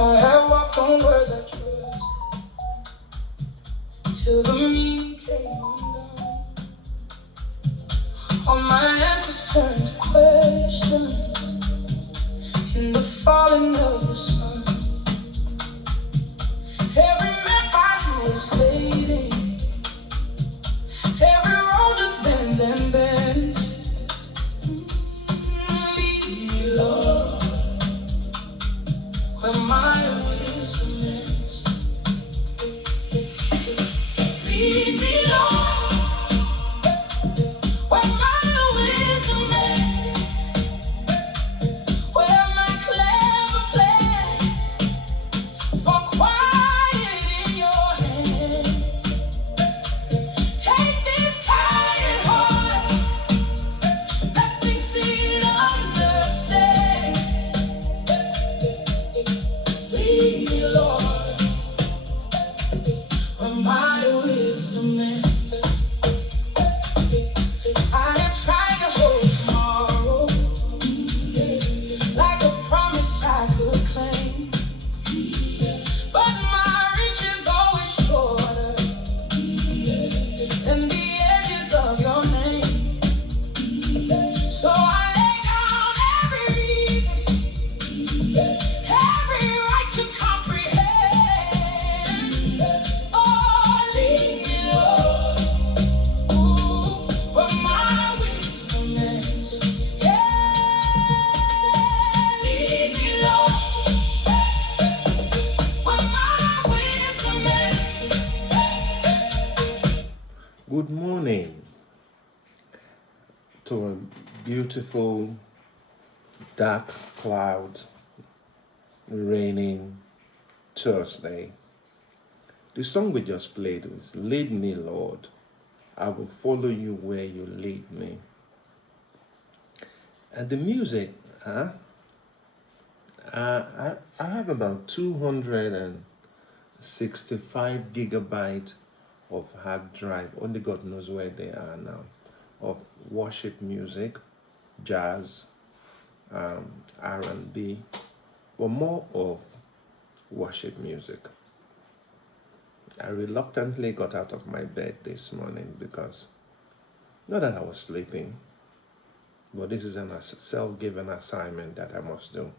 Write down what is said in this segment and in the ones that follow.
I have walked on words I trust till the meaning came undone. All my answers turned to questions in the falling of the sun. Every map I drew is fading. Every road just bends and bends. Lead me, Lord, where my wisdom ends. Lead me, Lord, where my wisdom ends. Where my clever plans fall quiet in your hands. Take this tired heart that thinks it understands. Lead me, Lord, where my wisdom ends. I am trying to hold tomorrow like a promise I could claim, but my reach is always shorter than the edges of your name. So I lay down every reason, every right to comprehend. Oh, lead me, Lord, where my wisdom ends. Yeah, lead me, Lord, where my wisdom ends. Good morning to a beautiful, dark cloud, raining Thursday. The song we just played was Lead Me, Lord. I will follow you where you lead me. And the music, I have about 265 gigabytes of hard drive, only God knows where they are now, of worship music, jazz, R&B, but more of worship music. I reluctantly got out of my bed this morning because, not that I was sleeping, but this is a self-given assignment that I must do.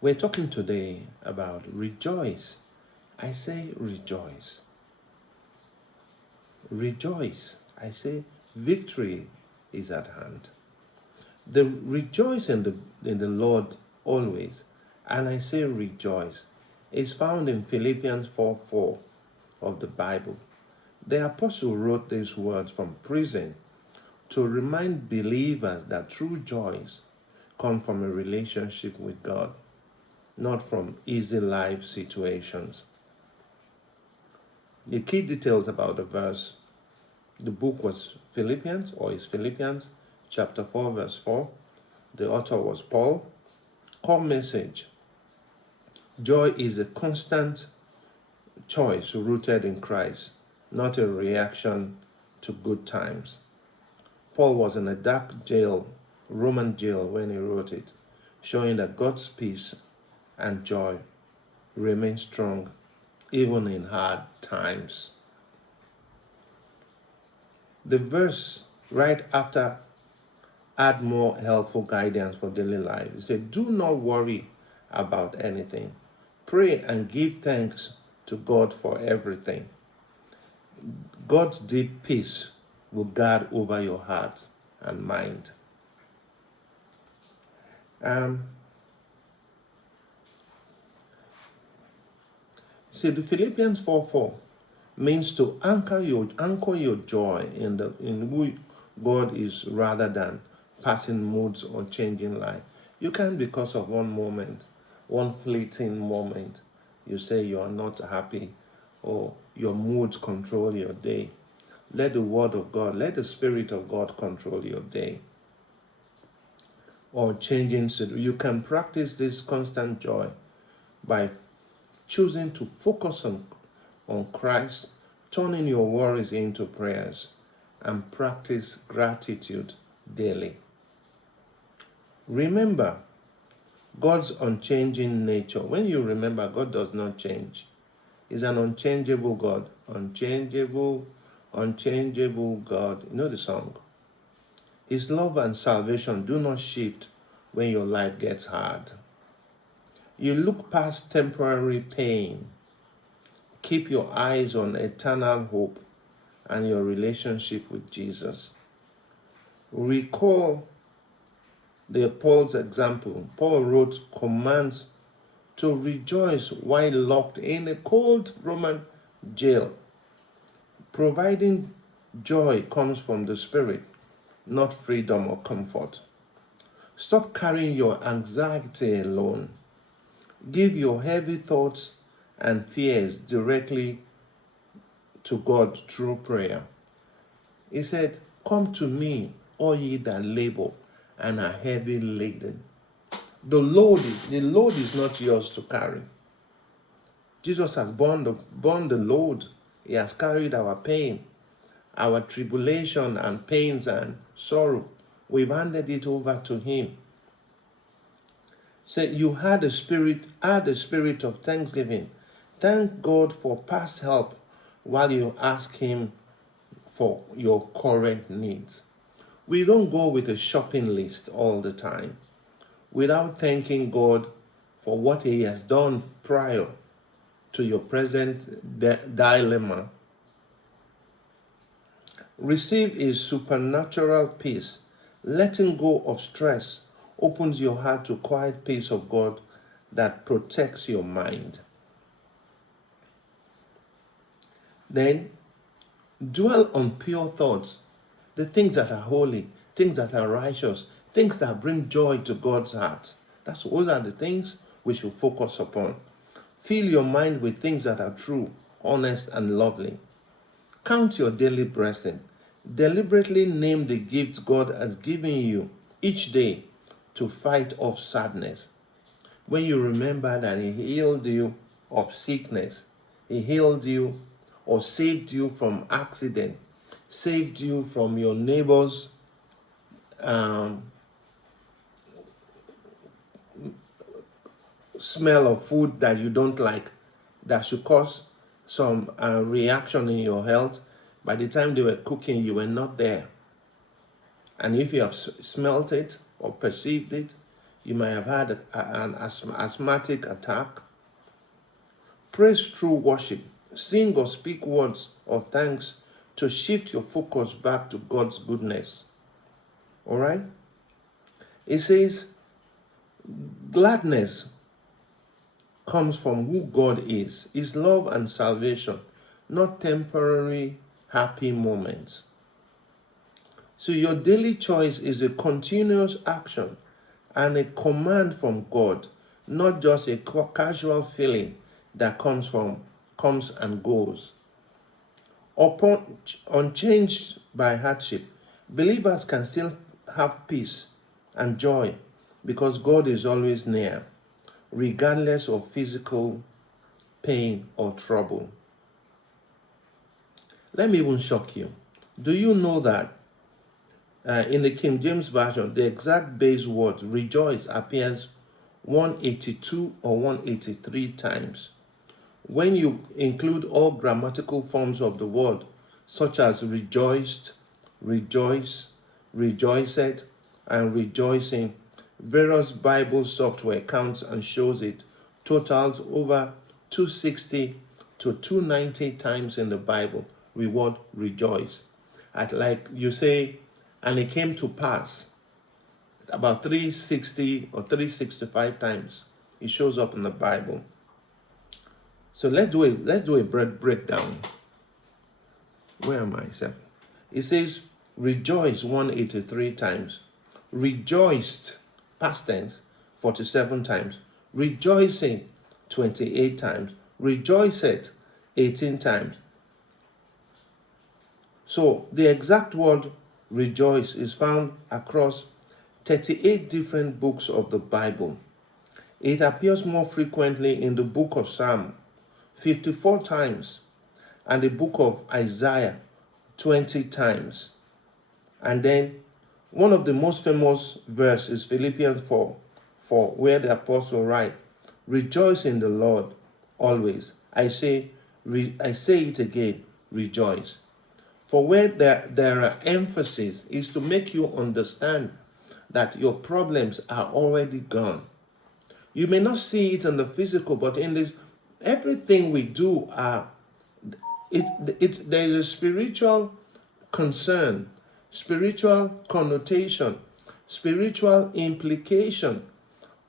We're talking today about rejoice. I say rejoice. Rejoice. I say victory is at hand. The rejoice in the Lord always, and I say rejoice, is found in Philippians 4:4 of the Bible. The apostle wrote these words from prison to remind believers that true joys come from a relationship with God, not from easy life situations. The key details about the verse, the book was Philippians, or is Philippians, chapter 4, verse 4. The author was Paul. Core message: joy is a constant choice rooted in Christ, not a reaction to good times. Paul was in a dark jail, Roman jail, when he wrote it, showing that God's peace and joy remain strong even in hard times. The verse right after add more helpful guidance for daily life. It said, do not worry about anything. Pray and give thanks to God for everything. God's deep peace will guard over your heart and mind. See, the Philippians 4:4 means to anchor your joy in who God is, rather than passing moods or changing life. You can't, because of one moment, one fleeting moment, you say you are not happy or your moods control your day. Let the word of God, let the Spirit of God control your day. Or changing, you can practice this constant joy by choosing to focus on Christ, turning your worries into prayers, and practice gratitude daily. Remember, God's unchanging nature. When you remember, God does not change. He's an unchangeable God. Unchangeable, unchangeable God. You know the song? His love and salvation do not shift when your life gets hard. You look past temporary pain. Keep your eyes on eternal hope and your relationship with Jesus. Recall Paul's example. Paul wrote commands to rejoice while locked in a cold Roman jail. Providing joy comes from the Spirit, not freedom or comfort. Stop carrying your anxiety alone. Give your heavy thoughts and fears directly to God through prayer. He said, "Come to me, all ye that labor and are heavy laden." The load is not yours to carry. Jesus has borne the load. He has carried our pain, our tribulation and pains and sorrow. We've handed it over to him. So you had the spirit of thanksgiving. Thank God for past help while you ask him for your current needs. We don't go with a shopping list all the time without thanking God for what he has done prior to your present dilemma. Receive his supernatural peace. Letting go of stress opens your heart to quiet peace of God that protects your mind. Then, dwell on pure thoughts, the things that are holy, things that are righteous, things that bring joy to God's heart. Those are the things we should focus upon. Fill your mind with things that are true, honest, and lovely. Count your daily blessing. Deliberately name the gifts God has given you each day to fight off sadness. When you remember that he healed you of sickness, he healed you or saved you from accident, saved you from your neighbor's smell of food that you don't like, that should cause some reaction in your health. By the time they were cooking, you were not there. And if you have smelt it or perceived it, you might have had an asthmatic attack. Praise through worship. Sing or speak words of thanks to shift your focus back to God's goodness. All right? It says, gladness comes from who God is, his love and salvation, not temporary happy moments. So your daily choice is a continuous action and a command from God, not just a casual feeling that comes and goes. Unchanged by hardship, believers can still have peace and joy because God is always near, regardless of physical pain or trouble. Let me even shock you. Do you know that in the King James Version, the exact base word rejoice appears 182 or 183 times? When you include all grammatical forms of the word, such as rejoiced, rejoice, rejoiced, and rejoicing, various Bible software counts and shows it totals over 260 to 290 times in the Bible. We word rejoice. Like you say, and it came to pass, about 360 or 365 times it shows up in the Bible. So let's do a breakdown. Where am I, sir? It says rejoice 183 times, rejoiced past tense 47 times, rejoicing 28 times, rejoiced 18 times. So the exact word rejoice is found across 38 different books of the Bible. It appears more frequently in the book of Psalm 54 times and the book of Isaiah 20 times. And then one of the most famous verses is Philippians 4, 4, where the apostle writes, rejoice in the Lord always. I say it again, rejoice. For where there are emphasis is to make you understand that your problems are already gone. You may not see it in the physical, but in this, everything we do there is a spiritual concern, spiritual connotation, spiritual implication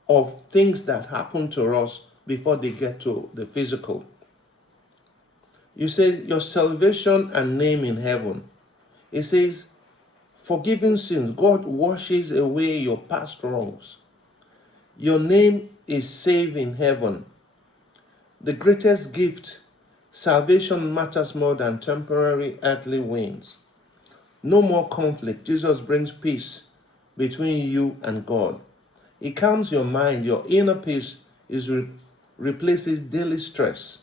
of things that happen to us before they get to the physical. You say your salvation and name in heaven. It says, forgiving sins. God washes away your past wrongs. Your name is saved in heaven. The greatest gift, salvation matters more than temporary earthly wins. No more conflict. Jesus brings peace between you and God. It calms your mind. Your inner peace replaces daily stress.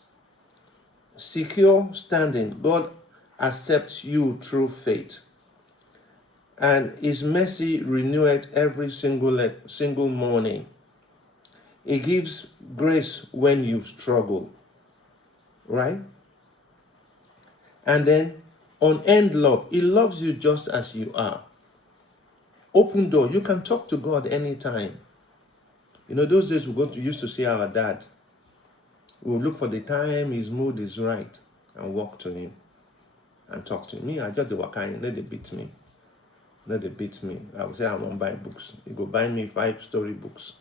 Secure standing. God accepts you through faith. And His mercy renewed every single morning. He gives grace when you struggle. Right? And then unending love. He loves you just as you are. Open door. You can talk to God anytime. You know, those days used to see our dad. We would look for the time his mood is right and walk to him and talk to him. Me, I just the waka, let they beat me. Let they beat me. I would say I won't buy books. He go buy me 5 story books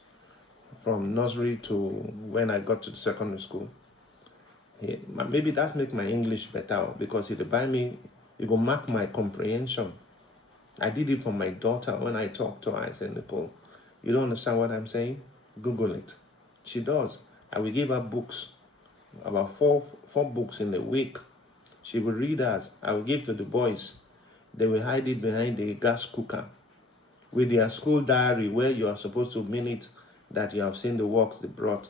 from nursery to when I got to the secondary school. Maybe that make my English better because he buy me, he go mark my comprehension. I did it for my daughter when I talked to her. I said, Nicole, you don't understand what I'm saying? Google it. She does. I will give her books, about four books in a week. She will read us. I will give to the boys. They will hide it behind the gas cooker with their school diary where you are supposed to minute that you have seen the works they brought.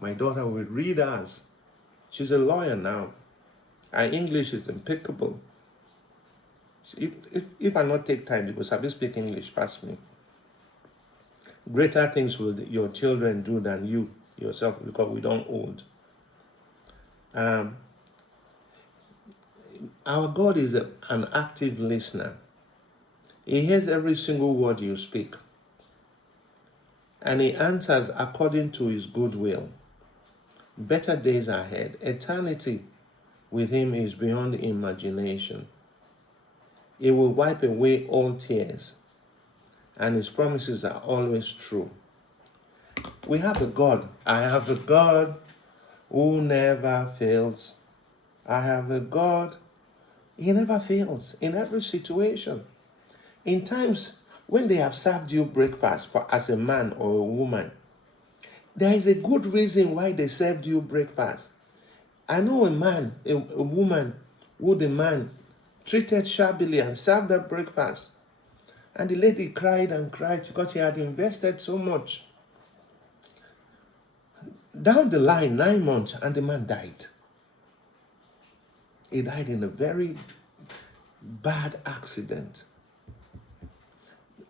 My daughter will read us. She's a lawyer now. Her English is impeccable. If I not take time, because I will speak English past me. Greater things will your children do than you yourself, because we don't old. Our God is an active listener. He hears every single word you speak. And He answers according to His good will. Better days ahead. Eternity with Him is beyond imagination. He will wipe away all tears. And His promises are always true. We have a God. I have a God who never fails. I have a God. He never fails in every situation. In times when they have served you breakfast as a man or a woman, there is a good reason why they served you breakfast. I know a man, a woman, who the man treated shabbily and served that breakfast. And the lady cried and cried because he had invested so much. Down the line, 9 months, and the man died. He died in a very bad accident.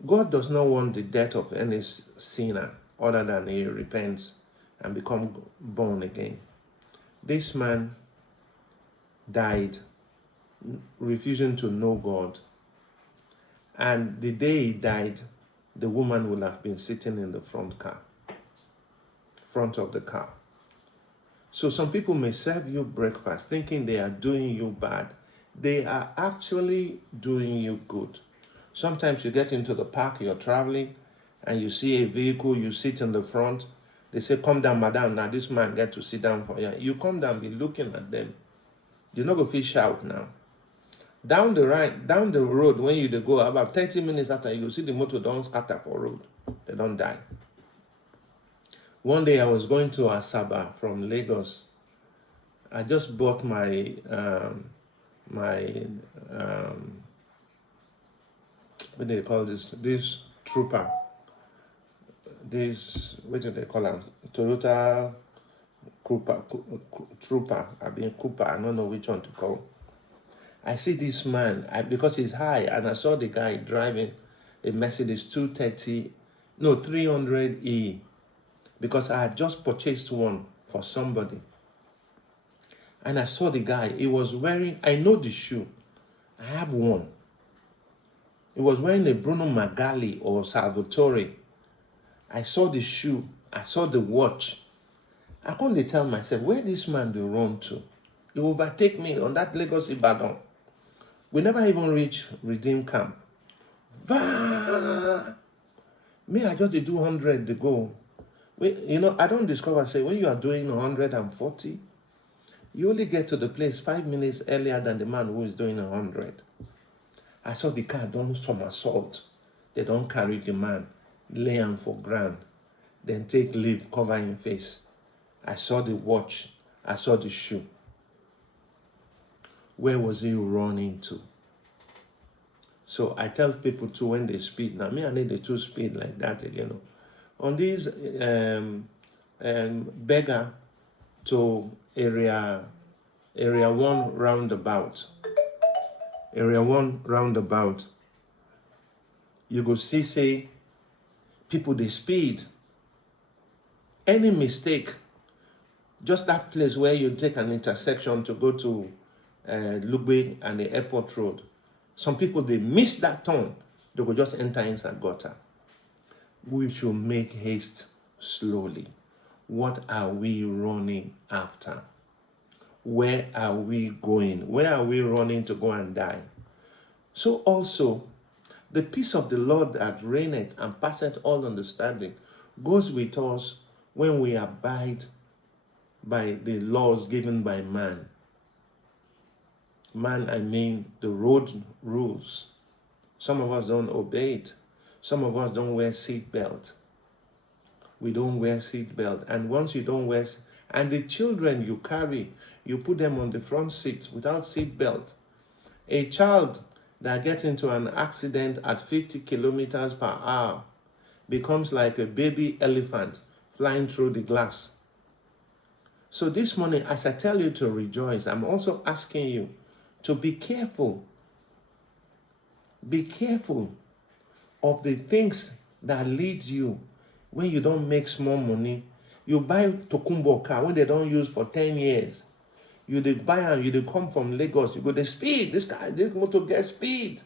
God does not want the death of any sinner other than he repents and becomes born again. This man died refusing to know God. And the day he died, the woman would have been sitting in the front of the car. So some people may serve you breakfast thinking they are doing you bad. They are actually doing you good. Sometimes you get into the park, you're traveling, and you see a vehicle, you sit in the front. They say, come down, madam. Now this man get to sit down for you. You come down, be looking at them. You're not going to fish out now. Down the road, when you go, about 30 minutes after, you see the motor don't scatter for road. They don't die. One day I was going to Asaba from Lagos. I just bought my what do they call this? This trooper. This, what do they call them? Toyota Trooper. I mean Cooper. I don't know which one to call. I see this man because he's high, and I saw the guy driving a Mercedes 300E. because I had just purchased one for somebody. And I saw the guy, he was wearing, I know the shoe. I have one. He was wearing a Bruno Magari or Salvatore. I saw the shoe, I saw the watch. I couldn't tell myself, where this man will run to? He will overtake me on that Lagos Ibadan. We never even reach Redeem Camp. Me, I just do 100 to go. I don't discover, say, when you are doing 140, you only get to the place 5 minutes earlier than the man who is doing 100. I saw the car done somersault. They don't carry the man, lay him for ground, then take leave, cover him face. I saw the watch. I saw the shoe. Where was he running to? So I tell people too when they speed. Now, me, I need the two speed like that, On these beggar to area 1 roundabout. Area 1 roundabout. You go see, say, people, they speed. Any mistake, just that place where you take an intersection to go to Lugbe and the airport road. Some people, they miss that turn. They will just enter inside gutter. We should make haste slowly. What are we running after? Where are we going? Where are we running to go and die? So also, the peace of the Lord that reigneth and passeth all understanding goes with us when we abide by the laws given by man. Man, I mean the road rules. Some of us don't obey it. Some of us don't wear seat belt. We don't wear seat belt. And once you don't wear, and the children you carry, you put them on the front seats without seat belt. A child that gets into an accident at 50 kilometers per hour becomes like a baby elephant flying through the glass. So this morning, as I tell you to rejoice, I'm also asking you to be careful. Be careful of the things that lead you when you don't make small money. You buy Tokumbo car when they don't use for 10 years. You dey buy and you dey come from Lagos. You go, the speed. This motor gets speed.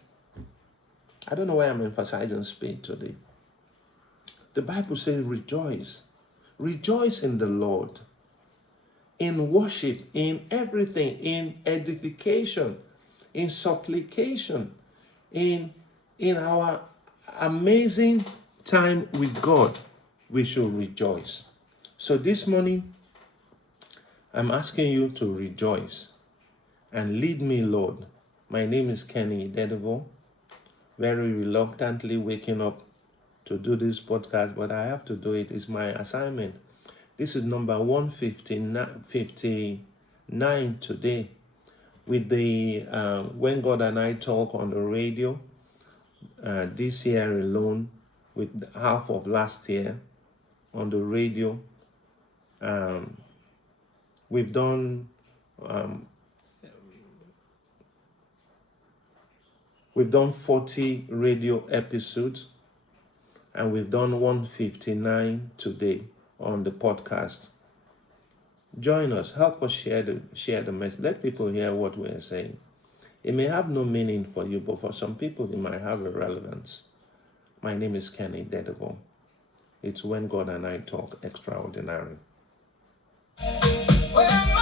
I don't know why I'm emphasizing speed today. The Bible says rejoice. Rejoice in the Lord. In worship, in everything, in edification, in supplication, in our amazing time with God, we should rejoice. So this morning, I'm asking you to rejoice and lead me, Lord. My name is Kenny Dedevo, very reluctantly waking up to do this podcast, but I have to do it. It's my assignment. This is number 159 today with the When God and I Talk on the radio this year alone, with half of last year on the radio. We've done 40 radio episodes, and we've done 159 today on the podcast. Join us. Help us share the message. Let people hear what we are saying. It may have no meaning for you, but for some people, it might have a relevance. My name is Kenny Dedevo. It's When God and I Talk Extraordinary. Well,